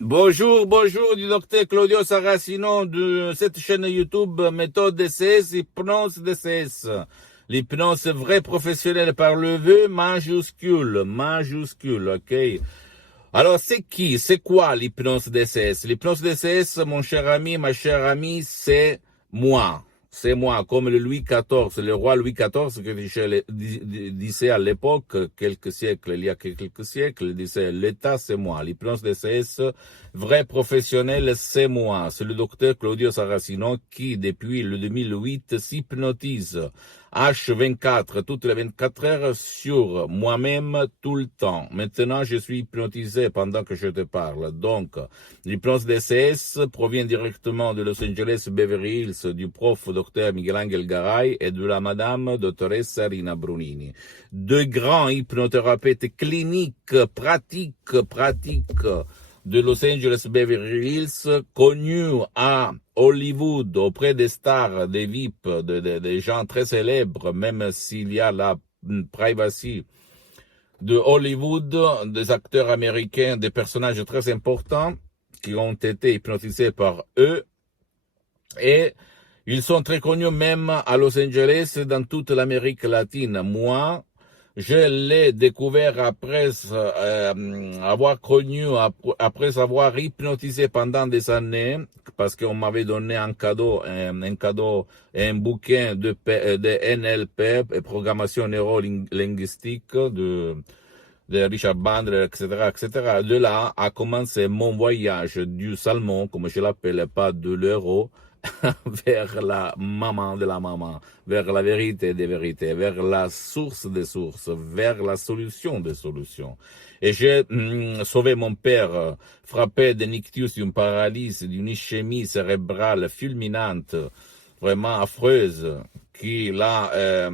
Bonjour, bonjour du docteur Claudio Saracino de cette chaîne YouTube Méthode DCS, Hypnose DCS. L'hypnose vraie professionnelle par le V majuscule, ok. Alors c'est qui, c'est quoi l'hypnose DCS? L'hypnose DCS, mon cher ami, ma chère amie, c'est moi. C'est moi, comme le Louis XIV, le roi Louis XIV disait à l'époque, il y a quelques siècles, il disait l'État c'est moi, l'hypnose DCS, vrai professionnel c'est moi. C'est le docteur Claudio Saracino qui, depuis le 2008, s'hypnotise H24, toutes les 24 heures sur moi-même tout le temps. Maintenant, je suis hypnotisé pendant que je te parle. Donc, l'hypnose DCS provient directement de Los Angeles Beverly Hills du prof Dr Miguel Angel Garay et de la madame dottoressa Rina Brunini. Deux grands hypnothérapeutes cliniques, pratiques, de Los Angeles Beverly Hills, connus à Hollywood auprès des stars, des VIP, des gens très célèbres, même s'il y a la privacy de Hollywood, des acteurs américains, des personnages très importants qui ont été hypnotisés par eux. Et ils sont très connus même à Los Angeles, dans toute l'Amérique latine. Moi, je l'ai découvert après avoir connu, après avoir hypnotisé pendant des années, parce qu'on m'avait donné un cadeau, un bouquin de NLP, programmation neuro-linguistique de Richard Bandler, etc., etc. De là a commencé mon voyage du salmon, comme je l'appelle, pas de l'euro, vers la maman de la maman, vers la vérité des vérités, vers la source des sources, vers la solution des solutions. Et j'ai sauvé mon père, frappé d'un ictus, d'une paralysie, d'une ischémie cérébrale fulminante, vraiment affreuse, qui l'a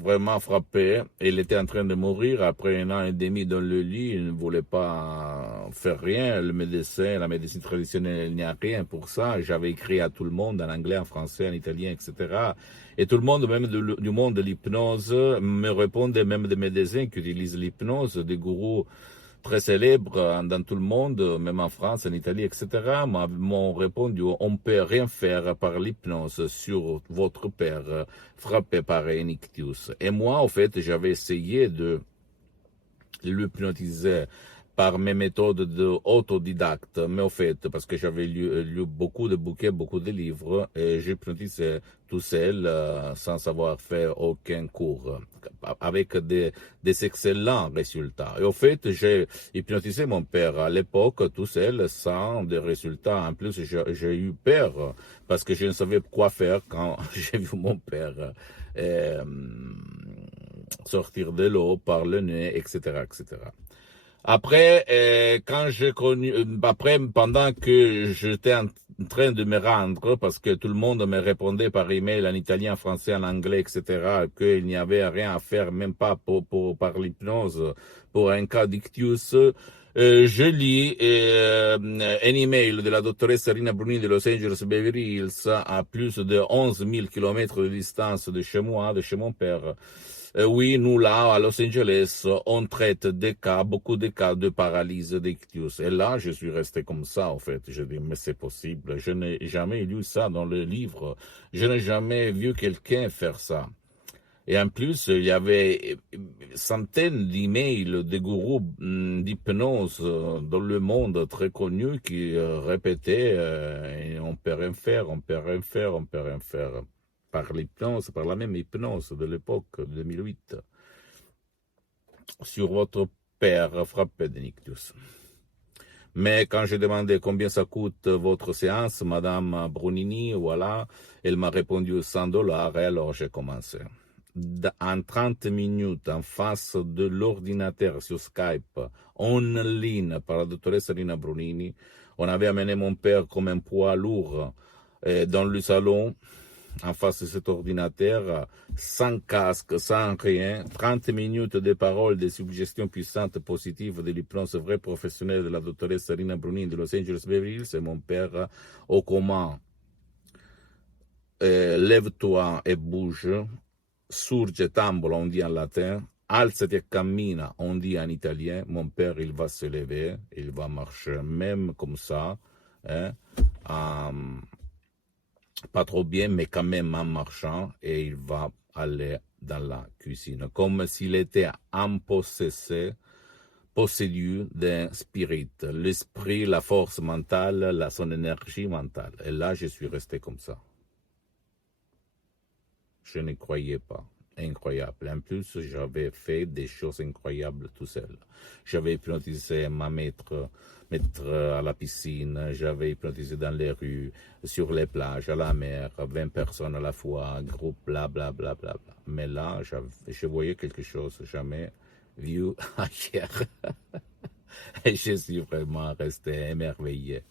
vraiment frappé. Il était en train de mourir après 1 an et demi dans le lit. Il ne voulait pas faire rien. Le médecin, la médecine traditionnelle, il n'y a rien pour ça. J'avais écrit à tout le monde en anglais, en français, en italien, etc. Et tout le monde, même du monde de l'hypnose, me répondait, même des médecins qui utilisent l'hypnose, des gourous très célèbres dans tout le monde, même en France, en Italie, etc., m'ont répondu, on ne peut rien faire par l'hypnose sur votre père frappé par un ictus. Et moi, en fait, j'avais essayé de l'hypnotiser par mes méthodes d'autodidacte, mais au fait, parce que j'avais lu beaucoup de bouquins, beaucoup de livres, et j'hypnotisais tout seul, sans avoir fait aucun cours, avec des excellents résultats. Et au fait, j'ai hypnotisé mon père à l'époque tout seul, sans des résultats. En plus, j'ai eu peur, parce que je ne savais quoi faire quand j'ai vu mon père sortir de l'eau par le nez, etc., etc. Après, pendant que j'étais en train de me rendre, parce que tout le monde me répondait par email en italien, en français, en anglais, etc., qu'il n'y avait rien à faire, même pas par l'hypnose, pour un cas d'ictus, je lis un email de la doctoresse Rina Bruni de Los Angeles Beverly Hills à plus de 11 000 kilomètres de distance de chez moi, de chez mon père. Oui, nous là, à Los Angeles, on traite des cas, beaucoup de cas de paralysie d'ictus. Et là, je suis resté comme ça, en fait. Je dis, mais c'est possible. Je n'ai jamais lu ça dans le livre. Je n'ai jamais vu quelqu'un faire ça. Et en plus, il y avait centaines d'emails de gourous d'hypnose dans le monde très connus qui répétaient on peut rien faire, on peut rien faire, on peut rien faire. Par l'hypnose, par la même hypnose de l'époque, de 2008, sur votre père frappé de nictus. Mais quand j'ai demandé combien ça coûte votre séance, Madame Brunini, voilà, elle m'a répondu 100 dollars et alors j'ai commencé. En 30 minutes, en face de l'ordinateur sur Skype, en ligne par la doctoresse Rina Brunini, on avait amené mon père comme un poids lourd dans le salon, en face de cet ordinateur, sans casque, sans rien, 30 minutes de paroles, de suggestions puissantes, positives, de l'hypnose vraie professionnelle de la doctoresse Rina Brunini de Los Angeles Beverly Hills, et mon père au comment. Lève-toi et bouge, surge, tambula, on dit en latin, alzati e cammina, on dit en italien. Mon père, il va se lever, il va marcher même comme ça, hein, pas trop bien, mais quand même en marchant, et il va aller dans la cuisine, comme s'il était possédé d'un spirit, l'esprit, la force mentale, son énergie mentale. Et là, je suis resté comme ça. Je ne croyais pas. Incroyable. En plus, j'avais fait des choses incroyables tout seul. J'avais hypnotisé ma maître à la piscine, j'avais hypnotisé dans les rues, sur les plages, à la mer, 20 personnes à la fois, groupe, bla bla bla bla bla. Mais là, je voyais quelque chose jamais vu ailleurs. Et je suis vraiment resté émerveillé.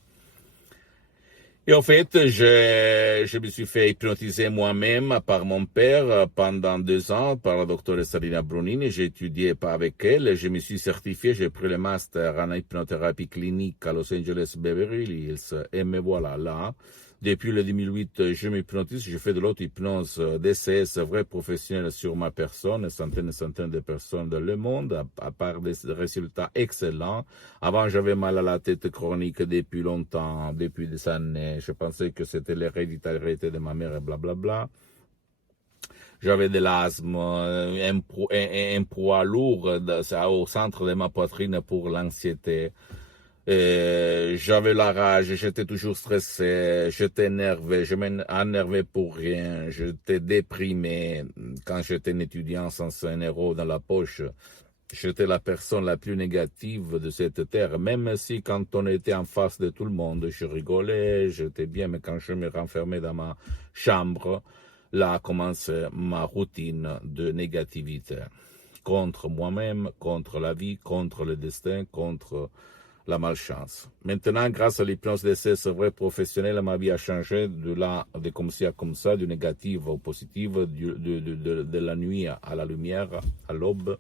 Et en fait, je me suis fait hypnotiser moi-même par mon père pendant 2 ans, par la docteure Salina Brunini. J'ai étudié avec elle, je me suis certifié, j'ai pris le master en hypnothérapie clinique à Los Angeles Beverly Hills. Et me voilà là. Depuis le 2008, je m'hypnotise, je fais de l'auto-hypnose DCS vrai professionnel sur ma personne, centaines et centaines de personnes dans le monde, à part des résultats excellents. Avant, j'avais mal à la tête chronique depuis longtemps, depuis des années. Je pensais que c'était l'hérédité de ma mère et blablabla. J'avais de l'asthme, un poids lourd au centre de ma poitrine pour l'anxiété. J'avais la rage, j'étais toujours stressé, j'étais énervé, je m'énervais pour rien, j'étais déprimé. Quand j'étais un étudiant sans un euro dans la poche, j'étais la personne la plus négative de cette terre, même si quand on était en face de tout le monde, je rigolais, j'étais bien, mais quand je me renfermais dans ma chambre, là commençait ma routine de négativité. Contre moi-même, contre la vie, contre le destin, contre la malchance. Maintenant, grâce à l'hypnose DCS vrai professionnel, ma vie a changé de comme ci à comme ça, du négatif au positif, de la nuit à la lumière, à l'aube.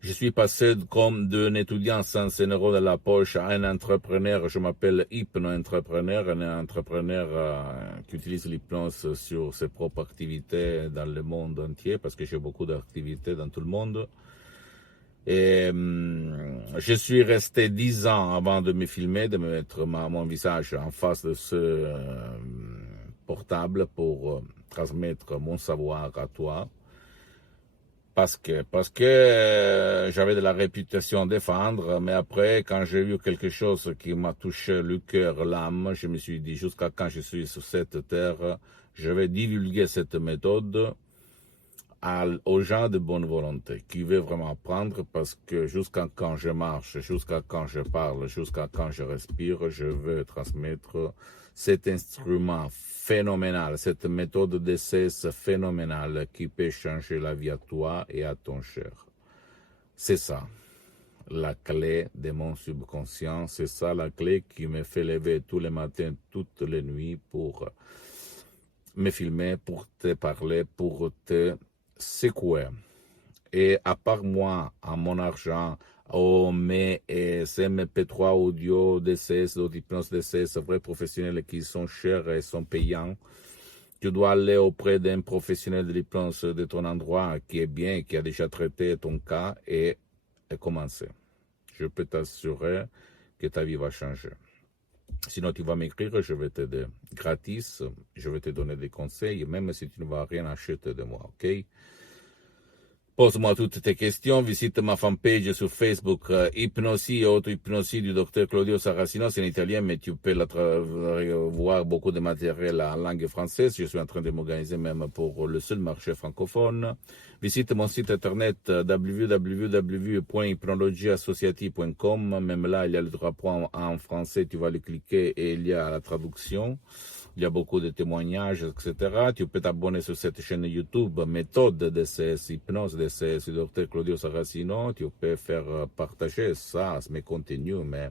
Je suis passé comme d'un étudiant sans un euro dans la poche à un entrepreneur. Je m'appelle hypno-entrepreneur, un entrepreneur qui utilise l'hypnose sur ses propres activités dans le monde entier, parce que j'ai beaucoup d'activités dans tout le monde. Et je suis resté 10 ans avant de me filmer, de me mettre mon visage en face de ce portable pour transmettre mon savoir à toi. Parce que j'avais de la réputation à défendre, mais après, quand j'ai vu quelque chose qui m'a touché le cœur, l'âme, je me suis dit, jusqu'à quand je suis sur cette terre, je vais divulguer cette méthode aux gens de bonne volonté, qui veulent vraiment apprendre, parce que jusqu'à quand je marche, jusqu'à quand je parle, jusqu'à quand je respire, je veux transmettre cet instrument phénoménal, cette méthode d'essai phénoménale qui peut changer la vie à toi et à ton cher. C'est ça, la clé de mon subconscient, c'est ça la clé qui me fait lever tous les matins, toutes les nuits pour me filmer, pour te parler, pour te secouer. Et à part moi, à mon argent, mes MP3 audio DCS, d'hypnose DCS, vrais professionnels qui sont chers et sont payants, tu dois aller auprès d'un professionnel de l'hypnose de ton endroit qui est bien, qui a déjà traité ton cas et commencer. Je peux t'assurer que ta vie va changer. Sinon, tu vas m'écrire, je vais t'aider gratis, je vais te donner des conseils, même si tu ne vas rien acheter de moi, ok? Pose-moi toutes tes questions, visite ma fanpage sur Facebook, Hypnosie et auto-hypnosie du docteur Claudio Saracino, c'est en italien, mais tu peux voir beaucoup de matériel en langue française. Je suis en train de m'organiser même pour le seul marché francophone. Visite mon site internet www.hypnologieassociative.com. Même là, il y a le 3 points en français, tu vas le cliquer et il y a la traduction. Il y a beaucoup de témoignages, etc. Tu peux t'abonner sur cette chaîne YouTube, méthode DCS, hypnose DCS, du docteur Claudio Saracino. Tu peux faire partager ça, mes contenus, mes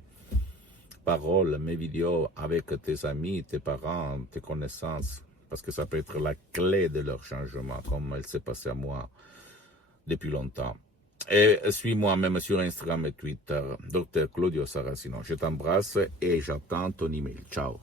paroles, mes vidéos avec tes amis, tes parents, tes connaissances. Parce que ça peut être la clé de leur changement, comme il s'est passé à moi depuis longtemps. Et suis-moi même sur Instagram et Twitter, docteur Claudio Saracino. Je t'embrasse et j'attends ton email. Ciao.